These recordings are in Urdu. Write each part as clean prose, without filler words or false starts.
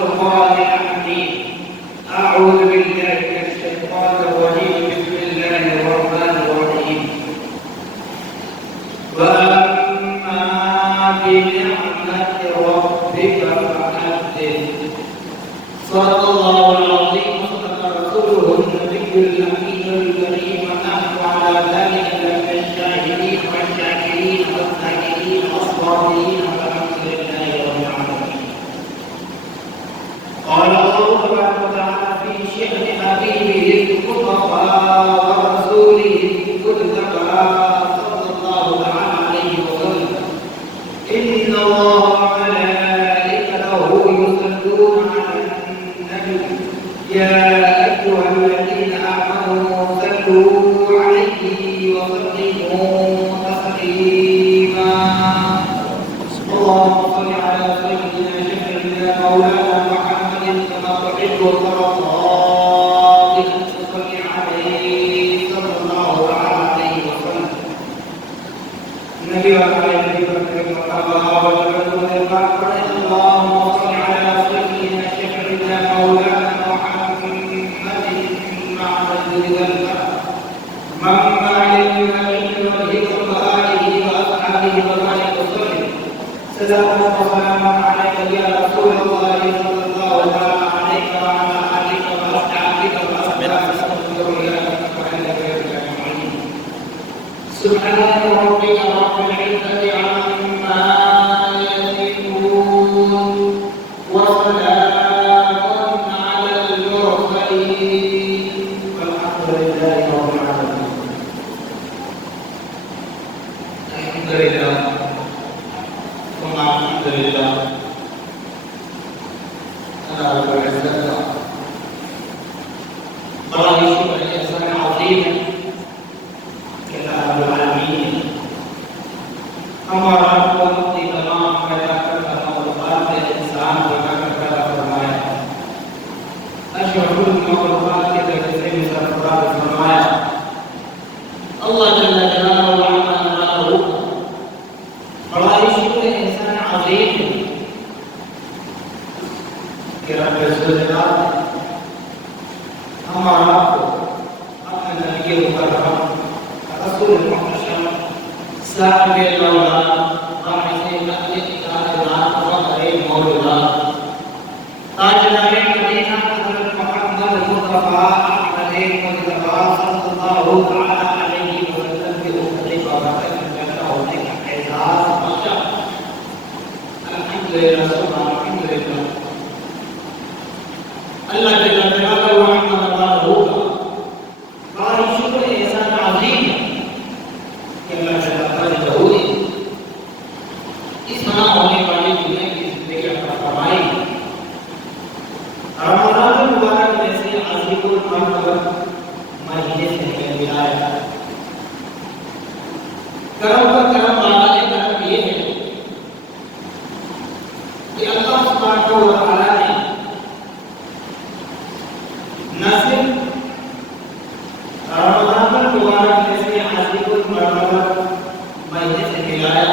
الفرقان الحميد. أعوذ بالله من الشيطان الرجيم. بسم الله الرحمن الرحيم. وأما بنعمة ربك فحدث. صدق الله العظيم وصدق رسوله النبي الأمين الكريم. ونحن على ذلك من الشاهدين والشاكرين والذاكرين والصابرين والحمد لله رب العالمين. قال الله تبارك وتعالى في شأن حبيبه المصطفى ورسوله المجتبى صلى الله تعالى عليه وسلم: إن الله وملائكته يصلون على النبي يا أيها الذين آمنوا صلوا عليه وسلموا تسليما. اللهم صل على سيدنا شفيعنا مولانا محمد كما تحب وترضى بأن تصلي عليه صلى الله عليه وسلم. النبي عليه الصلاة والسلام: اللهم صل على سيدنا شفيعنا مولانا محمد مع الذل منبع العلم والحكم وآله وأصحابه وبارك وسلم. سلام وسلام عليك يا رسول الله صلى الله عليه وعلى آلك وأصحابك وذريتك أجمعين. سبحان ربك رب العزة عما يصفون وسلام على المرسلين والحمد لله رب العالمين. الحمد لله ثم الحمد لله على رب العزة. بڑا ہی شکر ہے، احسان عظیم ہے کہ اللہ رب العالمین ہمارا اپنی تمام پیدا کرتا مخلوقات کے انسان کو پیدا فرمایا، اشرف المخلوقات کے درجے سے سرفراز فرمایا. اللہ جل جلالہ و عظم جلالہ بڑا ہی شکر ہے، احسان عظیم ہے کہ رب الجلال ہمارا اپنے نبی مکرم رسول محتشم صاحب مولا باعث مدد کائنات وقر مولا تاجدار مدینہ حضرت محمد مصطفیٰ احمد مجتبی صلی اللہ تعالی علیہ وسلم کے امت بابرکت کرتا ہونے کا اعزاز بخشا. الحمدللہ ثم الحمدللہ. اللہ جل جلالہ و عظم جلالہ بڑا ہی شکر ہے، احسان عظیم ہے کہ اللہ جل جلالہ اس فنا ہونے والی دنیا کی زندگی عطا فرمائی. رمضان المبارک جیسے عظیم المرتبہ مہینے سے ہمیں ملایا. کرم کا کرم والا کرم یہ ہے کہ اللہ سبحانہ و تعالیٰ نے نہ صرف رمضان المبارک جیسے عظیم المرتبہ مہینے سے ملایا،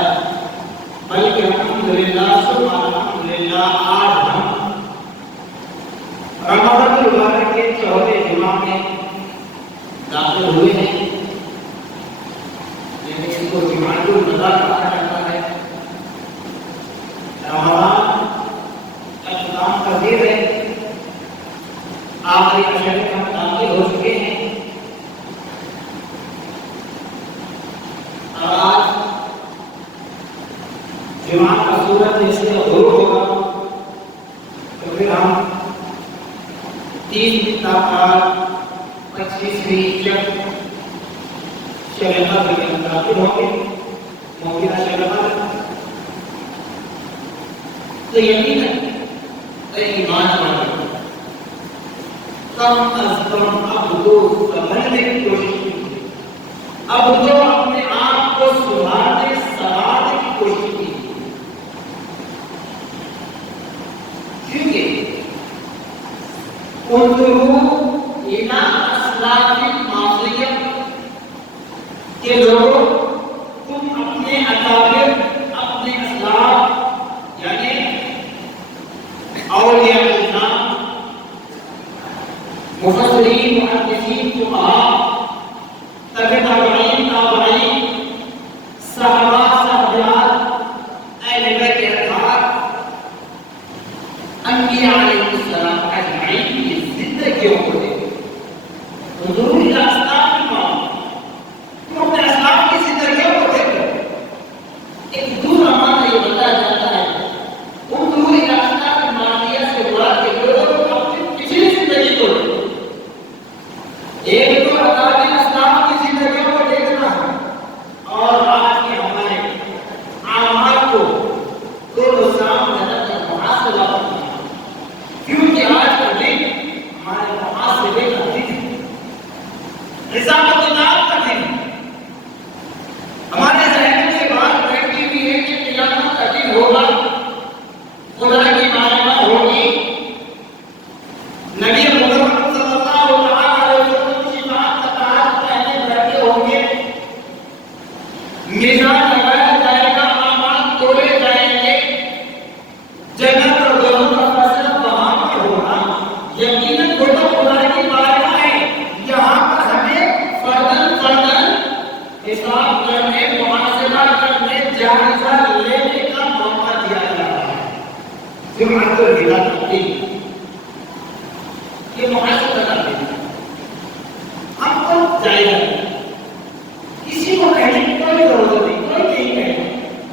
بلکہ الحمدللہ ثم الحمدللہ آج ہم رمضان المبارک کے چوتھے جمعہ میں داخل ہوئے ہیں. لیکن اس کو جمعۃ الوداع کہا جاتا ہے. رمضان اختتام پذیر ہے، آخری عشرے میں ہم داخل ہو چکے ہیں. آج جمعہ کا سورج جیسے غروب ہوگا تو پھر ہم 30 تا 25ویں شب قدر کے اندر داخل ہوں گے. ممکنہ شب قدر تو یقیناً ایمان والے کم از کم اب تو سنبھلنے کی کوشش کی، اب تو اپنے آپ کو سدھارنے سنوارنے کی کوشش کی. کیونکہ انظروا الی اسلاف الماضیہ کہ لوگوں تم اپنے اکابر اپنے اسلاف یعنی اولیاء مفسرین محدثین فقہاء تابعین تابعین صحابہ صحابیات اہل بیت اطہار انبیاء علیہ السلام اجمعین کی زندگیوں کو دیکھیں تو ضروری اسلام کی بات تم اپنے اسلام کی زندگیوں کو دیکھو ایک دوسرا معنی یہ بتایا جاتا ہے ان ضروری اسلام کی معنیہ سے مراد کے لوگوں اپنی پچھلی زندگی کو دیکھو ایک تو عقائد اسلام کی زندگیوں کو دیکھنا ہے اور آج کے ہمارے اعمال کو دونوں سامنے رکھ کر محاسبہ کرنا ہے کیونکہ آج کا دن ہمارے محاسبے کا دن ہے حساب و کتاب کا دن ہے ہمارے ذہن میں بات بیٹھی ہوئی ہے کہ قیامت کا دن ہوگا خدا کی معرفت ہوگی نبی محمد صلی اللہ علیہ وسلم کی بات کا تعارف پہلے بیٹھے ہوں گے میزان لگایا جائے گا اعمال تولے جائیں گے جنت اور دوزخ کا فیصلہ وہاں پر ہوگا یقیناً وہ تو خدا کی بارگاہ ہے یہاں پر ہمیں فردن فردن حساب کرنے محاسبہ کرنے جائزہ لینے کا موقع دیا جا رہا ہے جمعۃ الوداع یہ محاسبہ کا دن ہے ہم کو جائزہ کسی کو کہنے کی کوئی ضرورت نہیں کوئی نہیں کہے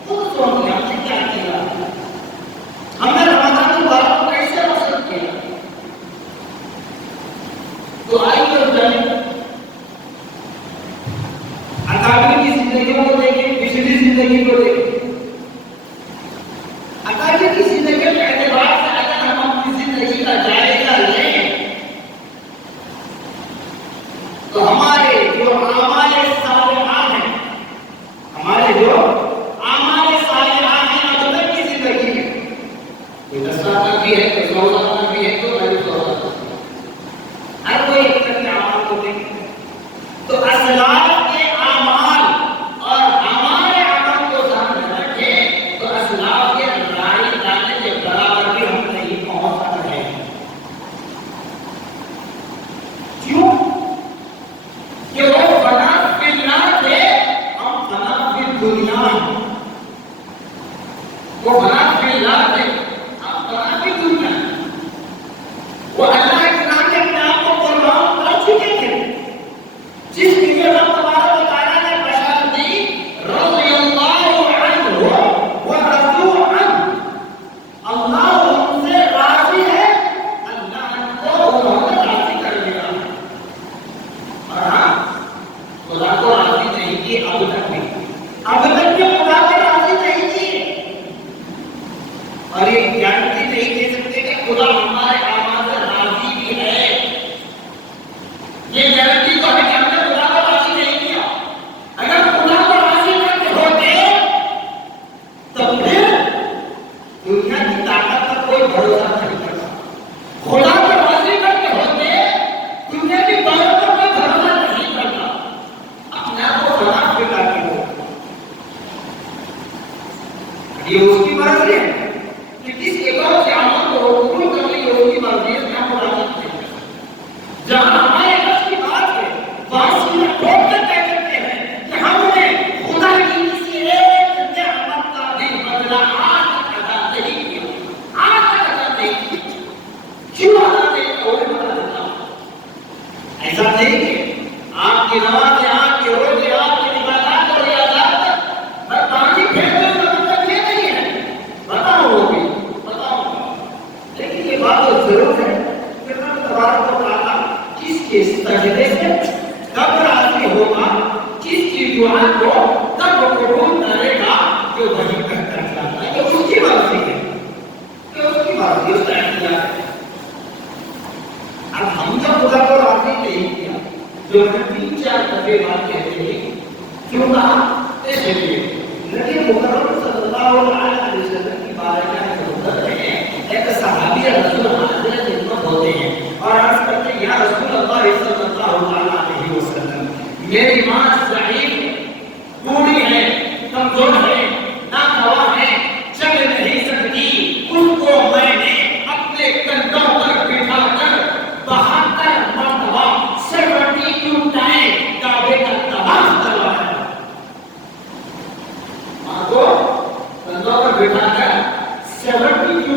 خود سوچ ہم نے کیا کیا ہم نے رمضان المبارک کو کیسے وصل کیا تو آئیے اور جائیں اکابر کی زندگیوں کو دیکھیں پچھلی زندگی کو دیکھیں اکابر کی زندگی کے اعتبار سے اگر ہم اپنی زندگی کا جائزہ لیں تو ہمارے جو اعمال صالحہ ہیں ہمارے جو اعمال صالحہ ہیں اب تک کی زندگی میں کوئی 10 سال تک بھی ہے کوئی 100 سال تک بھی ہے تو 100 سال تک ہر کوئی اپنے اعمال کو دیکھے تو اسلاف کے اعمال اور ہمارے عمل کو سامنے رکھیں تو اسلاف کے رائے لانے کے برابر بھی ہم نہیں پہنچ سکتے ہیں کیوں کہ وہ فنا فی اللہ تھے ہم فنا فی دنیا ہیں وہ فنا فی اللہ تھے ہم فنا فی دنیا وہ اللہ کے نام کے اپنے آپ کو قربان کر چکے تھے جس کے لیے رب تبارک و تعالیٰ نے بشارت دی رضی اللہ عنہ ورضوا عنہ اللہ ان سے راضی ہے اللہ ان کو انہوں نے راضی کر لیا اور ہاں خدا کو راضی نہیں کی اب تک بھی خدا کو راضی نہیں کی اور یہ گارنٹی نہیں دے سکتے کہ خدا ہمارے اعمال سے راضی بھی ہے یہ گارنٹی تو ہے کہ ہم نے خدا کو راضی نہیں کیا اگر خدا کو راضی کرتے ہوتے تو پھر دنیا کی طاقت پر کوئی بھروسہ نہیں کرتا خدا کو راضی کرتے ہوتے دنیا کی طاقت پر کوئی بھروسہ نہیں کرتا اپنے آپ کو خدا پہ کرتے ہو یہ اس کی مرضی ہے کہ کس ایک اور قیامت کو قبول کرنے کی اس کی مرضی ہے کہ ہم کو راضی نہیں کرتے جہاں ہمارے بس کی بات ہے واسی میں ٹھوک کر کہہ سکتے ہیں کہ ہم نے خدا کی کسی ایک نعمت کا بھی بدلہ آج تک ادا نہیں کیا آج تک ادا نہیں کیا کیوں ادا نہیں کیا وہ بتا دیتا ہوں ایسا نہیں کہ آپ کی نمازیں آپ کے روزے آپ کی عبادات اور ریاضات میں پانی پھینک کر کا مطلب یہ نہیں ہے بتاؤ وہ بھی بتاؤ لیکن یہ بات تو ضرور ہے کہ رب تبارک و تعالیٰ کس کے سجدے سے کب راضی ہوگا کس کی دعا کو کب قبول کرے گا جو وہی کرتا چاہتا ہے تو اس کی مرضی ہے کہ اس کی مرضی اس کا اختیار ہے اب ہم جب خدا کو راضی نہیں کیا جو ہم 3-4 دفعے بات کہتے ہیں کیوں کہا اس لیے نبی مکرم صلی اللہ علیہ وسلم کی بارگاہ میں حضرت ہے ایک صحابی رسول حاضر خدمت ہوتے ہیں اور عرض کرتے ہیں یا رسول اللہ صلی اللہ علیہ وسلم میری ماں ضعیف بوڑھی ہے کمزور ہے ناخوا ہے چل نہیں سکتی اس کو میں نے اپنے کندھوں پر بٹھا کر 72 مرتبہ 72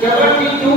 72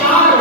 4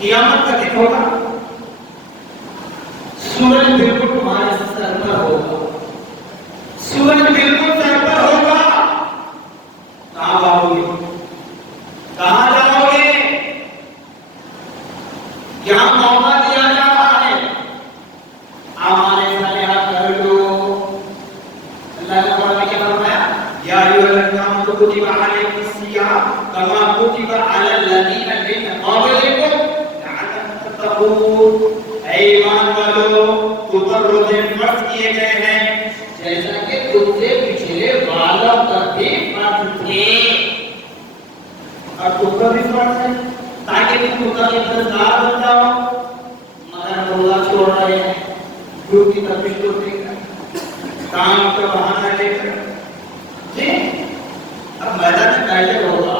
قیامت کا دن ہوگا, سورج بالکل تمہارے سر پر ہوگا, سورج بالکل سر پر ہوگا. کہاں جاؤ گے, کہاں جاؤ گے؟ یہاں موقع دیا جا رہا ہے, ہمارے صالحات کر لو. اللہ نے قرآن میں کیا فرمایا؟ یا ایھا الذین آمنوا کتب علیکم الصیام کما کتب علی الذین من قبلکم لعلکم تتقون. اے ایمان والو, تم پر روزے فرض کیے گئے ہیں جیسا کہ تم سے پچھلے والوں پر بھی فرض تھے, اور تم پر بھی فرض ہے تاکہ تم متقیدار بن جاؤ. مگر روزہ چھوڑ رہے ہیں دھوپ کی تپش کو دیکھ کر, کام کا بہانہ لے کر. جی اب میدان محشر ہوگا,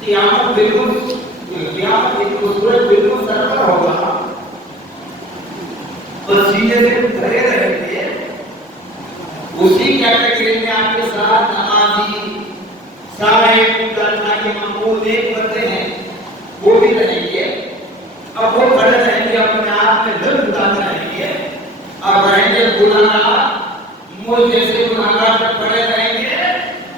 قیامت بالکل سورج بالکل سر پر ہوگا, اور سیدھے سے کھڑے رہیں گے. اسی کیٹیگری میں آپ کے ساتھ نمازی سارے اللہ کے مقبول نیک بندے ہیں وہ بھی رہیں گے. اب وہ کھڑے رہیں گے, اپنے آپ میں دل اٹھاتے رہیں گے, اور رہیں گے گناہگار مجھ جیسے گناہگار جب کھڑے رہیں گے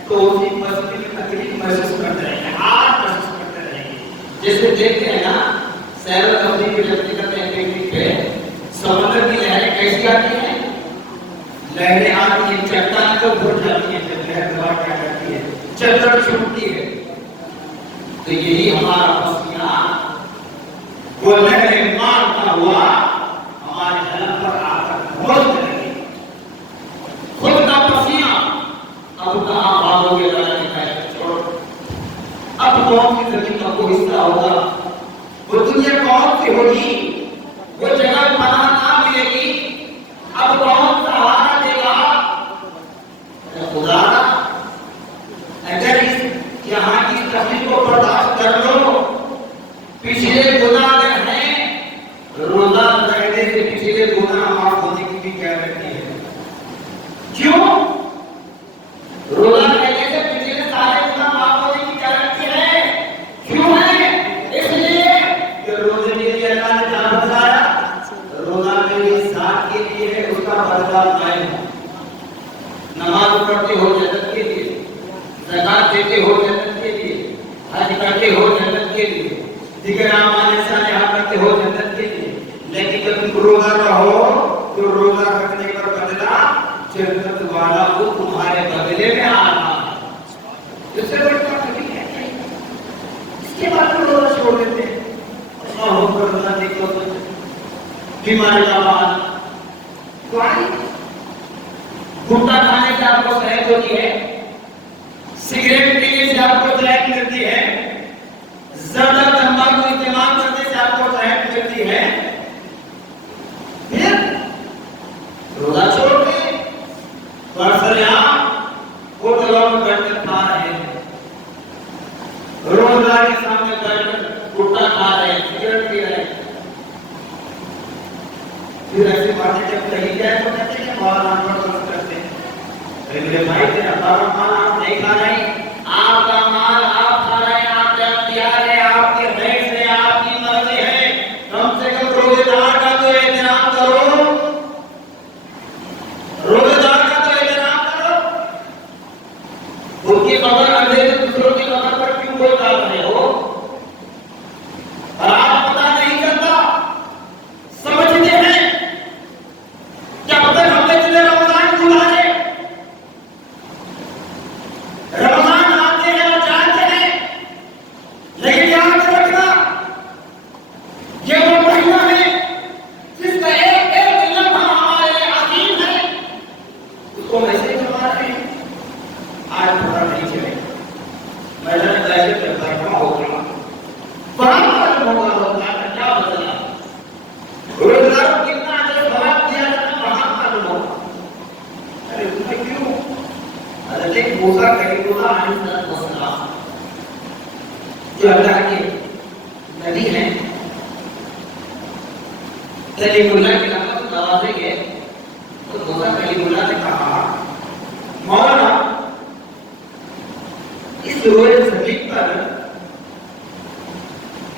تو اسی مسجد میں تکلیف محسوس کرتے رہیں گے, ہار محسوس کرتے رہیں گے. جیسے دیکھتے ہیں نا سیر و تفریح کی جب نکلتے ہیں پکنک پہ, سمندر کی لہریں کیسی آتی ہیں؟ لہریں آتی ہیں, چٹان کو بھول جاتی ہیں, جب لہر دبا کیا کرتی ہے چدر چھوٹتی ہے. تو یہی ہمارا پسینہ وہ لہریں مارتا ہوا ہمارے حلق پر آ کر گھوسنے لگے. خود کا پسینہ اب کہاں بھاگو گے اللہ نے کہا چھوڑ. اب قوم کی زمین کا کوئی حصہ ہوگا, وہ دنیا کون سی ہوگی, وہ جگہ پناہ نہ ملے گی. اب کون سہارا دے گا؟ خدا. اگر اس یہاں کی تکلیف کو برداشت کر لو, پچھلے گناہ اگر ہیں, روزہ رکھنے سے پچھلے گناہ معاف ہونے کی بھی گارنٹی ہے. کیوں؟ روزہ رکھنے سے پچھلے سارے گناہ معاف ہونے کی گارنٹی ہے. کیوں ہے؟ اس لیے کہ روزے کے لیے اللہ نے کیا بتایا؟ روزہ میری ذات کے لیے ہے, اس کا بدلہ میں ہوں. نماز پڑھتے ہو جنت کے لیے, زکات دیتے ہو جنت کے لیے, حج کرتے ہو جنت کے لیے, دیگر اعمال صالحات کرتے ہو جنت کے لیے. لیکن جب تم روزہ رہو تو روزہ رکھنے پر بدلہ جنت والا وہ تمہارے بدلے میں آ رہا ہے. اس سے بڑی بات نہیں ہے. اس کے بعد وہ روزہ چھوڑ دیتے ہیں. اللہ اکبر, روزہ دیکھو بیماری کا بعد گٹکا کھانے سے آپ کو صحت ہوتی ہے, سگریٹ پینے سے آپ کو صحت ملتی ہے, زیادہ تمباکو استعمال کرنے سے آپ کو صحت ملتی ہے. پھر روزہ چھوڑ کے برسریاں ہوٹلوں میں بیٹھ کر کھا رہے ہیں, روزدار کے سامنے بیٹھ کر گٹکا کھا رہے ہیں, سگریٹ پی رہے ہیں. پھر ایسی باتیں جب کہی جائے تو کہتے ہیں مولانا پر غلط کرتے ہیں. میرے بھائی تیرا بارہ مال آپ نہیں کھا رہے, آپ کا مال آپ کھا رہے ہیں, آپ کا اختیار ہے, آپ کے حیث ہے, آپ کی مرضی ہے. کم سے کم روزے دار کا تو احترام کرو, روزے دار کا تو احترام کرو. ان کی قبر اندھیرے دوسروں کی قبر پر کیوں کوئی ڈال رہے ہو؟ اور آپ پتہ نہیں چلتا, سمجھتے ہیں جب تک ہم نے تمہیں رمضان گزارے, رمضان آتے ہیں اور جاتے ہیں, لیکن یاد رکھنا یہ وہ مہینہ ہے جس کا ایک ایک لمحہ ہمارے لیے عظیم ہے. اس کو ویسے ہی کما رہے ہیں. آج پتہ نہیں چلے میں نے ایسے ترجمہ ہو گیا, قرآن معلوم ہوگا روزہ کا کیا بدلا, روزداروں کتنا اجر ثواب دیا جاتا ہے وہاں معلوم ہوگا. ارے اس میں کیوں؟ حضرت موسیٰ کلیم اللہ علیہ السلام جو اللہ کے نبی ہیں, کلیم اللہ کے نام کو نوازے گئے تو موسیٰ کلیم اللہ نے کہا مولانا اس روئے زمین پر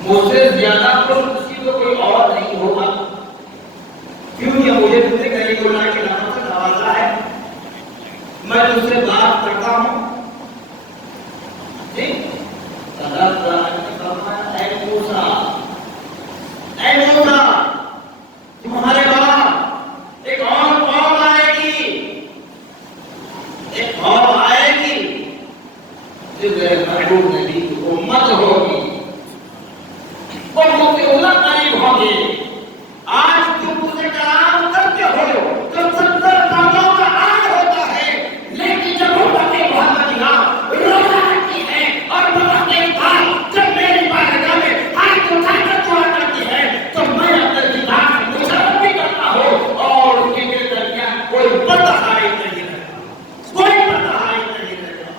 مجھ سے زیادہ خوش نصیب تو کوئی اور نہیں ہوگا، کیونکہ مجھے تم نے کلیم اللہ کے نام سے نوازا ہے، میں تم سے بات کرتا ہوں جی۔ اللہ تعالیٰ نے فرمایا اے موسیٰ تمہارے بعد ایک اور قوم آئے گی، ایک قوم آئے گی جو میرے محبوب نبی کی امت ہوگی، اور مجھ سے اللہ قریب ہوں گے۔ آج تم مجھے کلام کرتے ہو تو 70 کاموں کا آج ہوتا ہے، لیکن جب امت محمدیہ روزہ رکھتی ہے اور نماز کے بعد جب میری بارگاہ میں ہاتھ اٹھا کر دعا کرتی ہے تو میں اپنے دیدار سے مشرف بھی کرتا ہوں، اور ان کے درمیان کوئی پردہ حائل نہیں رہتا، کوئی پردہ حائل نہیں رہتا۔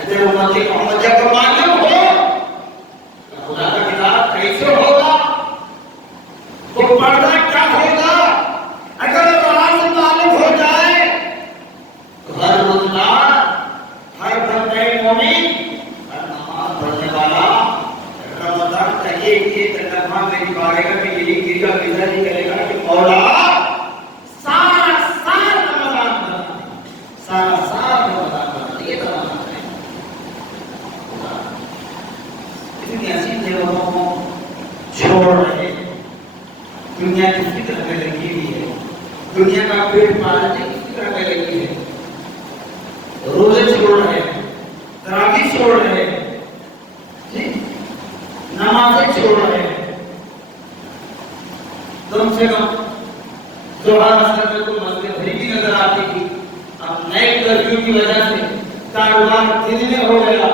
اگر امت محمدیہ کو معلوم ہو خدا کا کتاب کیسے ہوگا، وہ پردہ کیا ہوگا، اگر راز معلوم ہو جائے تو ہر روزگار، ہر بندے مومن، ہر نماز پڑھنے والا رمضان کا ایک لمحہ میری بارگاہ میں یہی گرا گزر ہی کرے گا کہ مولا سارا سال رمضان بنا، سارا سال رمضان بنا، یہ تمام ہے۔ اتنی عظیم نعمتوں کو چھوڑ رہے، دنیا کی فکر میں لگی ہوئی ہے، دنیا کا پیٹ پالنے کی فکر میں لگی ہے، روزے چھوڑ رہے، تراویح چھوڑ رہے، نمازیں چھوڑ رہے، کم سے کم ظہر اثر میں تو مسجد بھری بھی نظر آتی تھی، اب نئے کرفیو کی وجہ سے کاروبار دن میں ہو گیا،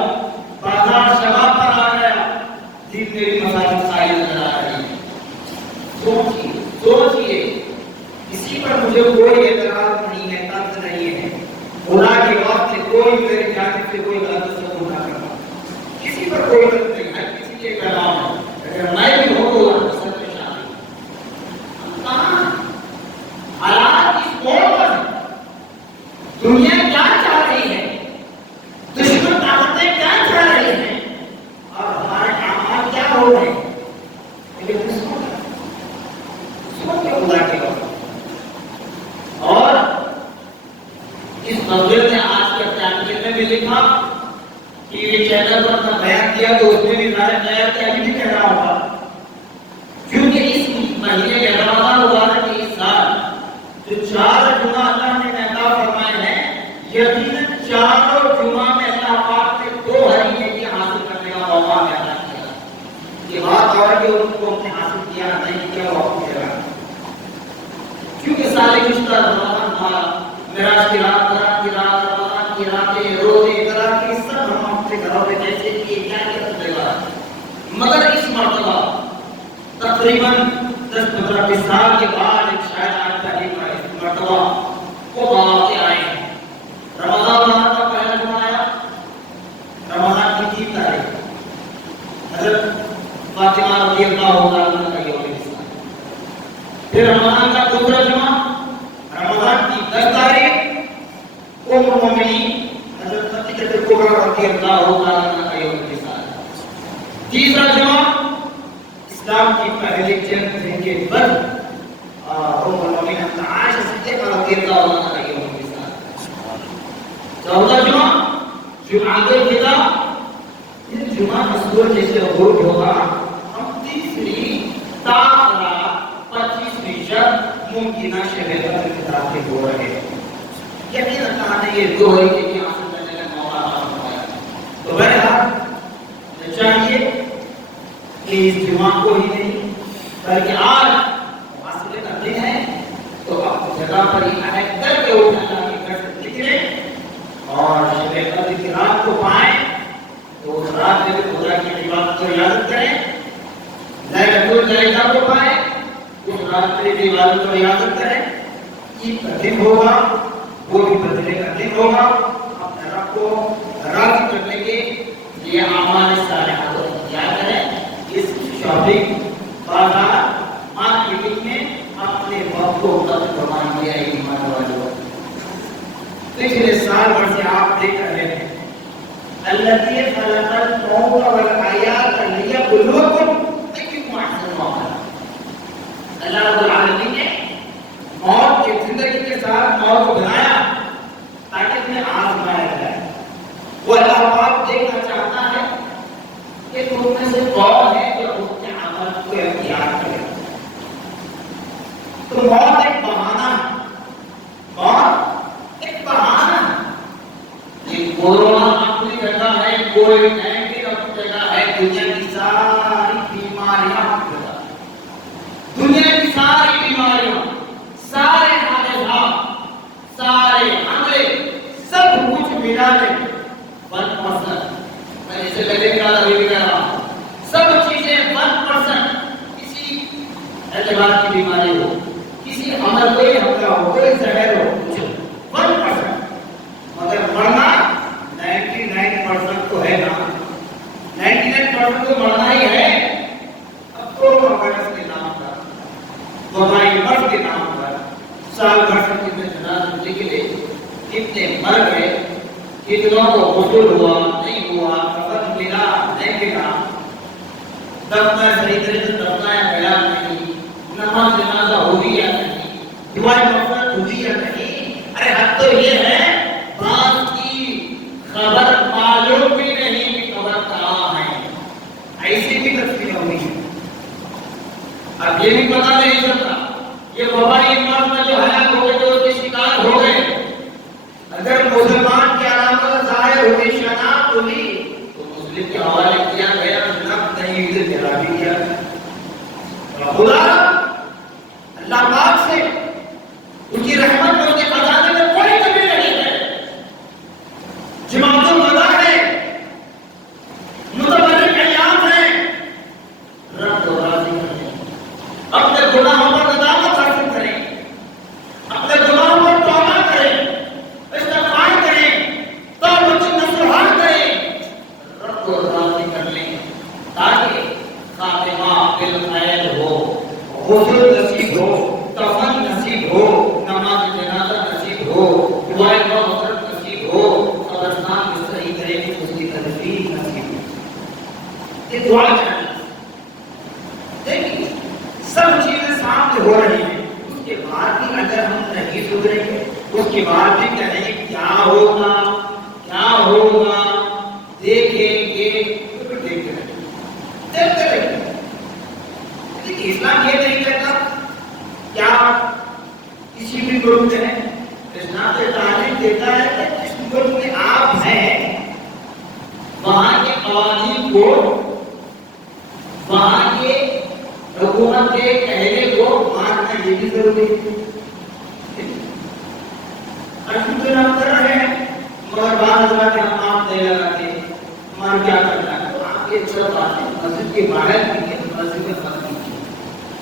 بازار شباب پر آ گیا، دن میں بھی مساجد خالی نظر آ رہی ہے۔ سوچئے اسی پر مجھے کوئی اعتراض نہیں ہے، طنز نہیں ہے، خدا کے وقت سے کوئی میرے جانب سے کوئی غلط سلوک نہ کرنا، کسی پر کوئی غلط نہیں ہے، کسی کے کلام ہے، اگر میں بھی ہوں تو اللہ سب میں شامل ہوں۔ کہاں حالات اس موڑ پر ہے، دنیا کیا چاہ رہی ہے، دشمن طاقتیں کیا چاہ رہی ہیں، اور ہمارے اعمال کیا ہو رہے ہیں، لیکن خدا کے وقت۔ اور اس نظر نے آج کے چینل میں بھی لکھا کہ یہ چینل پر اپنا بیان کیا تو اس میں بھی نیا کیا بھی کہہ رہا ہوگا، کیونکہ اس مہینے میں رمضان مبارک کے اس سال جو 4 جمعہ اللہ نے عطا فرمائے ہیں، یقیناً چاروں جمعہ میں اللہ پاک نے 2 ہری نیکی حاصل کرنے کا موقع عطا کیا۔ یہ بات اور کہ ان کو ہم نے حاصل کیا نہیں کیا وہ اپنی جگہ، کیونکہ سال گزشتہ رمضان ہمارا معراج کی رات، برات کی رات، رمضان کی راتیں، روزے، تراویح سب ہم اپنے گھروں میں کیسے کیے، کیا کیا تجربہ، مگر اس مرتبہ تقریباً 10-15 سال کے بعد ایک شاید آج پہلی بار اس مرتبہ وہ واقع آئے ہیں۔ رمضان کا پہلا جمعہ آیا رمضان کی 3 تاریخ، حضرت فاطمہ رضی اللہ عنہا کا یوم وصال، پھر رمضان کا دوسرا جمعہ رمضان کی 10 تاریخ ام المومنین حضرت خدیجہ کبریٰ رضی اللہ عنہا کا یوم وصال، تیسرا جمعہ اسلام کی پہلی جنگ کے بعد ام المومنین حضرت عائشہ صدیقہ رضی اللہ عنہا کا یوم وصال، چوتھا جمعہ جمعۃ الوداع، یہ جمعہ مسعود جیسے غروب ہوگا، ہم تیسری تاخرات 25ویں شب ممکنہ شب قدر کے داخل ہو رہے ہیں۔ یقین اللہ نے یہ 2 ہری نیکی حاصل کرنے کا موقع عطا فرمایا، تو بہرحال چاہیے کہ اس جمعہ کو ہی نہیں بلکہ آج محاسبے کا دن ہے تو اپنی جگہ پر ہی عہد کر کے اٹھ اللہ کے گھر سے نکلے اور شب قدر کی رات کو پائیں، تو اس رات میں بھی خدا کی عبادت کو یاد کریں، لیلۃ القدر کو پائیں، اس رات میں بھی عبادت کو یاد کریں، عید کا دن ہوگا، وہ بھی بدلے کا دن ہوگا، اپنے رب کو راضی کرنے کے لیے اعمال صالحہ کو اختیار کریں، اس شاپنگ، بازار، مارکیٹنگ میں اپنے وقت کو قدر فرمائیں گے ایمان والوں۔ پچھلے سال بھر سے آپ دیکھ رہے ہیں الذی خلق الموت والحیات لیبلوکم تم میں سے کون ہے جو اپنے عمل کو اختیار کرے؟ تو موت ایک بہانہ ہے، موت ایک بہانہ ہے۔ یہ کورونا اپنی جگہ ہے، کووڈ-19 اپنی جگہ ہے، دنیا کی ساری بیماریاں اپنی جگہ ہے، دنیا کی ساری بیماریاں، سارے حادثات، سارے حملے، سب کچھ ملا لے 1%۔ میں اسے پہلے بھی کہا تھا، ابھی بھی کہہ رہا ہوں، سب چیزیں 1%، کسی اعتبار کی بیماری ہو، کسی عمل کوئی حملہ ہو، کوئی زہر ہو، کچھ 1%، مگر مرنا 99% تو ہے نا، 99% تو مرنا ہی ہے۔ اب کورونا وائرس کے نام پر، وبائی مرض کے نام پر سال بھر سے کتنے جنازے نکلے، کتنے مر گئے، کتنوں کو غسل ہوا نہیں ہوا، کفن ملا نہیں ملا، دفنہ صحیح طریقے سے دفنایا گیا نہیں، نماز جنازہ ہوئی یا نہیں، دعائیں مغفرت ہوئی یا نہیں۔ ارے حد تو یہ ہے بعض کی خبر معلوم بھی نہیں کہ خبر کہاں ہے، ایسی بھی تصویریں ہوئی ہیں۔ اب یہ بھی پتا نہیں چلتا یہ وبائی مرض میں جو ہلاک ہو گئے، جو اس کے شکار ہو گئے، اگر مسلمان کی علامت ظاہر ہوئی، شناخت ہوئی، تو مسلم کے حوالے کیا گیا، شناخت نہیں ہوئی تو جلا بھی کیا۔ خدا اللہ پاک سے ان کی رحمت میں، ان کے خزانے میں کوئی کمی نہیں ہے، جماعت الغدا ہے، متبرک ایام ہے، رب کو راضی کریں، اپنے گناہوں پر ندامت حاصل کریں، اپنے گناہوں پر توبہ کریں، استغفار کریں، توبۃ نصوحہ کریں، رب کو راضی کر لیں، تاکہ خاتمہ بالخیر ہو، غسل نصیب ہو، کفن نصیب ہو، نماز جنازہ نصیب ہو، دعائیں مغفرت نصیب ہو، قبرستان میں صحیح کرے کہ اس کی تدفین نصیب ہو۔ یہ دعا چاہیے۔ دیکھیے سب چیزیں سامنے ہو رہی ہیں، اس کے بعد بھی اگر ہم نہیں سدھریں گے، اس کے بعد بھی کہیں کیا ہوگا کیا ہوگا، دیکھیں گے تو پھر دیکھتے رہیں گے۔ لیکن اسلام یہ نہیں کہتا کیا کسی بھی گروپ میں، اسلام سے تعلیم دیتا ہے کہ جس گروپ میں آپ ہیں وہاں کے قوانین کو، وہاں کے حکومت کے کہنے کو ماننا یہ بھی ضروری ہے۔ الحمدللہ ہم کر رہے ہیں، مگر بعض حضرات ہم آپ نہیں لگاتے، ہمارا کیا کرنا ہے؟ تو آپ یہ سب باتیں مسجد کے باہر کی ہے، مسجد میں مت کیجیے،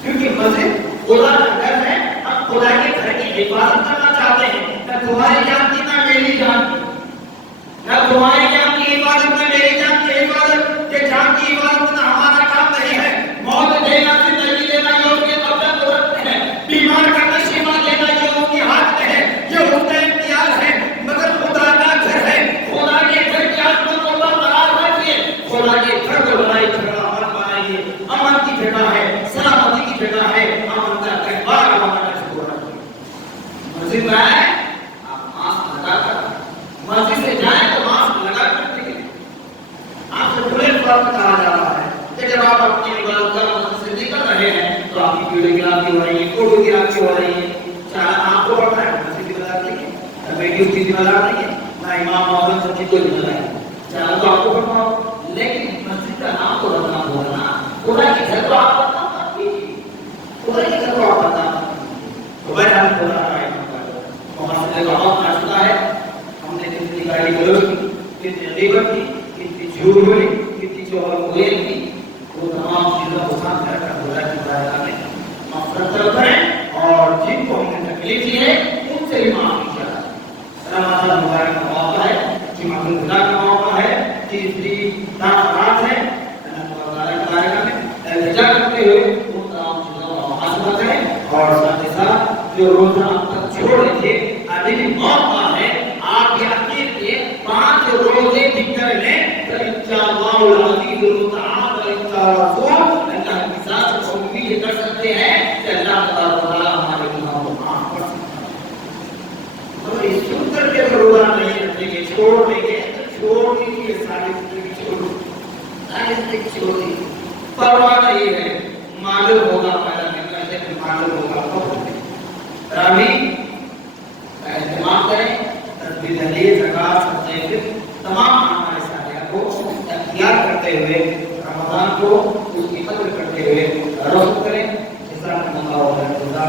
کیونکہ مسجد خدا کا گھر ہے۔ ہم خدا کے گھر کی حفاظت کرنا چاہتے ہیں، نہ تمہاری جان کی نہ میری جان کی، نہ تمہاری جان کی حفاظت نہ میری جان کی حفاظت، کہ جان کی حفاظت نہ ہمارا کام نہیں ہے۔ موت دینا زندگی دینا یہ اس کے قبضہ کو رکھتے ہیں، بیمار کرنا شفا دینا یہ اس کے ہاتھ میں ہے، یہ اس کا اختیار ہے، مگر خدا کا گھر ہے، خدا کے گھر کی عظمت کو برقرار رکھیے، خدا کے گھر کو لڑائی جھگڑا مت بنائیے، امن کی جگہ ہے، سلامتی کی جگہ ہے، امن کا کہوار ہمارا شروع رکھیے۔ مسجد میں آئے آپ ماسک لگا کر، مسجد سے جائیں تو ماسک لگا کر نکلیں۔ آپ سے بڑے فرق کہا جا رہا ہے کہ جب آپ اپنی عبادت کا مسجد سے نکل رہے ہیں تو آپ کی ویڈیوگرافی ہو رہی ہے، فوٹوگرافی ہو رہی ہے، چاہے آپ کو پڑھنا ہے مسجد کی مدد نہیں ہے، نہ ویڈیو کی مدد نہیں ہے، نہ امام معظم سب کی کوئی مدد نہیں ہے، چاہے تو آپ کو پڑھنا ہو، لیکن مسجد کا نام تو بدنام ہوگا نا، خدا کے گھر کو آپ بدنام مت کیجیے، خدا کے گھر کو آپ بدنام مت کیجیے۔ تو بہرحال خدا کا مسئلے کا وقت آ چکا ہے، ہم نے کتنی گالی گلوچ کی، کتنی غیبت کی، کتنی جھوٹ بولی، کتنی چغل کی، وہ تمام چیزوں کو سامنے کر کر خدا کی بارگاہ میں مغفرت طلب کریں، اور جن کو ہم نے تکلیف دی ہے ان سے بھی معافی چاہیے۔ رمضان مبارک کا موقع ہے، جمعۃ الوداع کا موقع ہے، تیسری رات ہے، اللہ تعالیٰ کی بارگاہ میں التجا کرتے ہوئے ان تمام چیزوں کا محاسبہ کریں، اور ساتھ ہی ساتھ جو روزہ اب تک چھوڑے تھے ابھی بھی موقع ہے، آپ یقین کیے 5 روزے بھی کر لیں، انشاءاللہ العزیز المتعال اللہ کی ذات سے امید کر سکتے ہیں کہ اللہ تعالیٰ ہمارے گناہوں کو معاف کر سکتا ہے۔ اور اس سن کر کے روزہ نہیں رکھیں گے، چھوڑ دیں گے، چھوڑ دیجیے، ساری زندگی چھوڑ کسی ہوتی پرواہ یہ ہے معلوم ہوگا پہلا کہتا ہے کہ معلوم ہوگا کب تراویح کا اہتمام کریں، تسبیح تحلیل زکوٰۃ صدقہ فطر تمام اعمال صالحہ کو اختیار کرتے ہوئے رمضان کو اس کی قدر کرتے ہوئے روزہ کریں. جزاکم اللہ خیرا.